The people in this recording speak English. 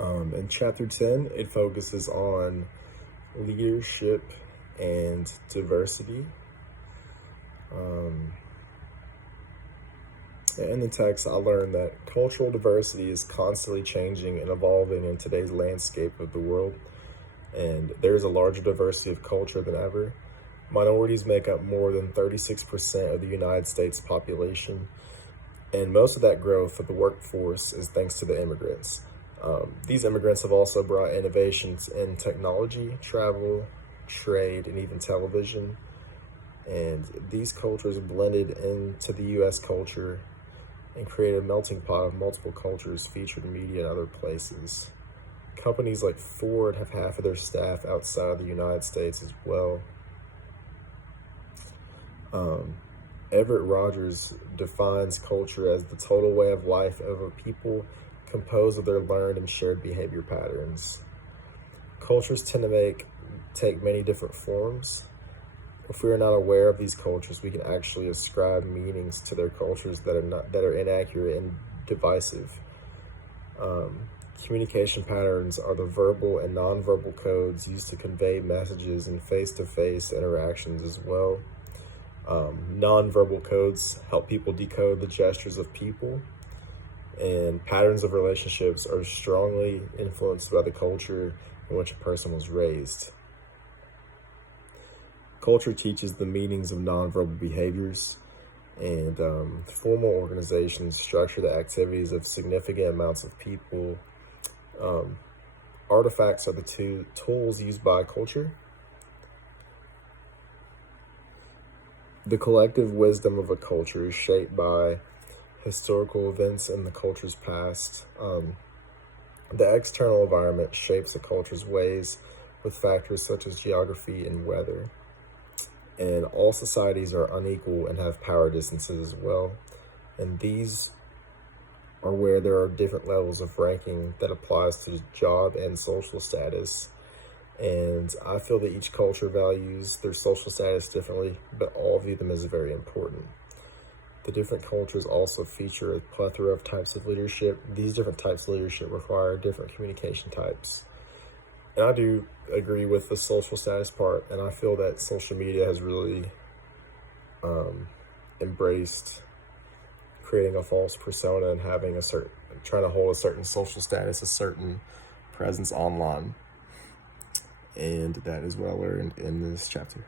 In chapter 10, it focuses on leadership and diversity. Um, in the text, I learned that cultural diversity is constantly changing and evolving in today's landscape of the world, and there is a larger diversity of culture than ever. Minorities make up more than 36% of the United States population, and most of that growth of the workforce is thanks to the immigrants. These immigrants have also brought innovations in technology, travel, trade, and even television. And these cultures blended into the US culture and created a melting pot of multiple cultures featured in media and other places. Companies like Ford have half of their staff outside of the United States as well. Um, Everett Rogers defines culture as the total way of life of a people composed of their learned and shared behavior patterns. Cultures tend to take many different forms. If we are not aware of these cultures, we can actually ascribe meanings to their cultures that are inaccurate and divisive. Communication patterns are the verbal and nonverbal codes used to convey messages in face-to-face interactions as well. Nonverbal codes help people decode the gestures of people, and patterns of relationships are strongly influenced by the culture in which a person was raised. Culture teaches the meanings of nonverbal behaviors, and formal organizations structure the activities of significant amounts of people. Artifacts are the two tools used by culture. The collective wisdom of a culture is shaped by historical events in the culture's past. The external environment shapes the culture's ways with factors such as geography and weather. And all societies are unequal and have power distances as well. And these are where there are different levels of ranking that applies to job and social status. And I feel that each culture values their social status differently, but all view them as very important. The different cultures also feature a plethora of types of leadership. These different types of leadership require different communication types. And I do agree with the social status part, and I feel that social media has really embraced creating a false persona and trying to hold a certain social status, a certain presence online. And that is what I learned in this chapter.